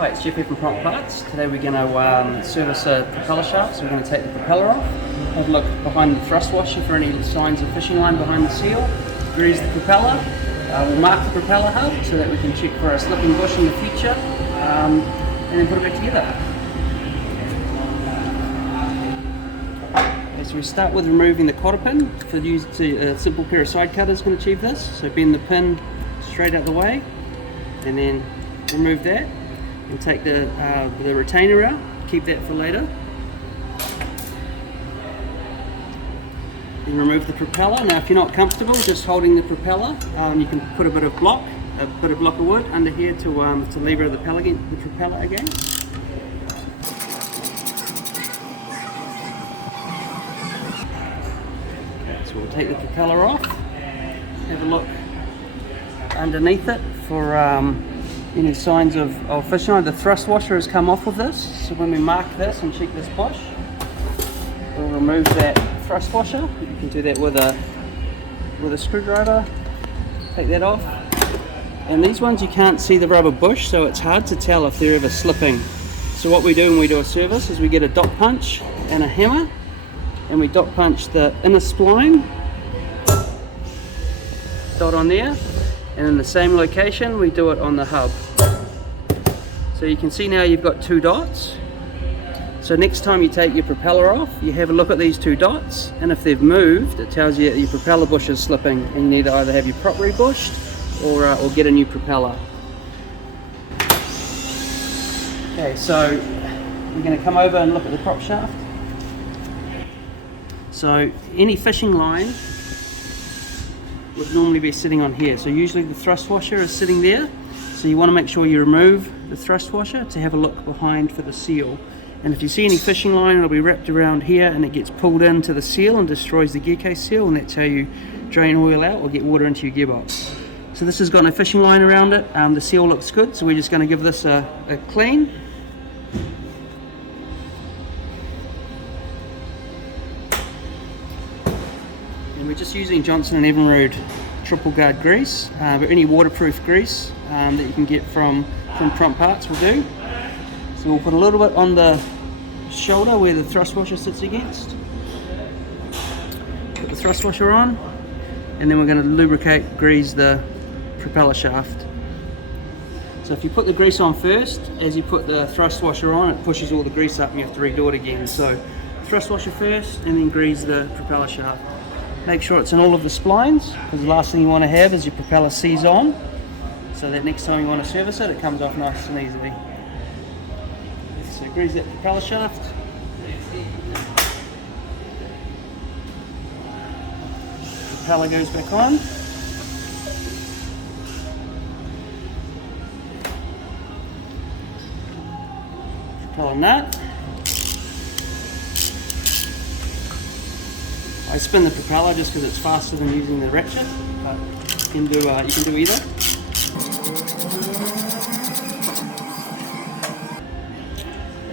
Hi, it's Jeff here from PROMT Parts. Today we're going to service a propeller shaft, so we're going to take the propeller off, have a look behind the thrust washer for any signs of fishing line behind the seal, grease the propeller, we'll mark the propeller hub so that we can check for a slipping bush in the future, and then put it back together. Okay, so we start with removing the cotter pin. For use a simple pair of side cutters can achieve this. So bend the pin straight out the way, and then remove that. And take the retainer out, keep that for later. Then remove the propeller. Now if you're not comfortable just holding the propeller, you can put a bit of block of wood under here to lever the propeller again. So we'll take the propeller off, have a look underneath it for any signs of fishing line. The thrust washer has come off of this, so when we mark this and check this bush, we'll remove that thrust washer. You can do that with a screwdriver. Take that off. And these ones you can't see the rubber bush, so it's hard to tell if they're ever slipping. So what we do when we do a service is we get a dot punch and a hammer, and we dot punch the inner spline, dot on there. And in the same location we do it on the hub. So you can see now you've got two dots. So next time you take your propeller off, you have a look at these two dots, and if they've moved, it tells you that your propeller bush is slipping and you need to either have your prop rebushed or get a new propeller. Okay, so we're going to come over and look at the prop shaft. So any fishing line would normally be sitting on here. So usually the thrust washer is sitting there. So you want to make sure you remove the thrust washer to have a look behind for the seal. And if you see any fishing line, it'll be wrapped around here and it gets pulled into the seal and destroys the gear case seal, and that's how you drain oil out or get water into your gearbox. So this has got no fishing line around it. The seal looks good, so we're just going to give this a clean. And we're just using Johnson & Evinrude triple guard grease, but any waterproof grease that you can get from PROMT Parts will do. So we'll put a little bit on the shoulder where the thrust washer sits against. Put the thrust washer on, and then we're going to lubricate, grease the propeller shaft. So if you put the grease on first, as you put the thrust washer on, it pushes all the grease up and you have to redo it again. So thrust washer first and then grease the propeller shaft. Make sure it's in all of the splines, because the last thing you want to have is your propeller seize on, so that next time you want to service it, it comes off nice and easily. So grease that propeller shaft. Propeller goes back on. Propeller nut. I spin the propeller just because it's faster than using the ratchet, but you can do either.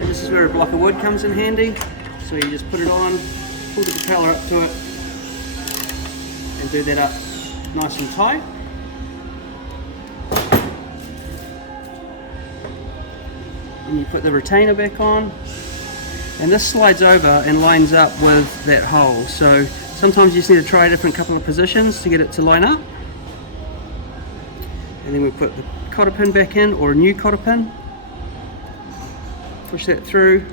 And this is where a block of wood comes in handy. So you just put it on, pull the propeller up to it, and do that up nice and tight. And you put the retainer back on. And this slides over and lines up with that hole. So sometimes you just need to try a different couple of positions to get it to line up. And then we put the cotter pin back in, or a new cotter pin. Push that through.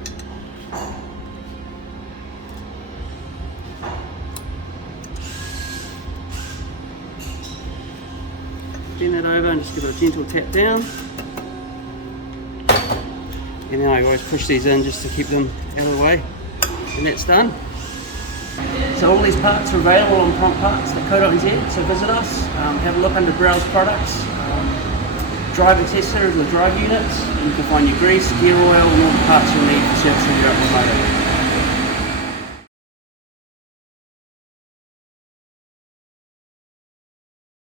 Bend that over and just give it a gentle tap down. And then I always push these in just to keep them out of the way, and that's done. So all these parts are available on PROMT.co.nz, so visit us, have a look under Browse Products, drive and test the drive units, and you can find your grease, gear oil, and all the parts you'll need for servicing your automotive.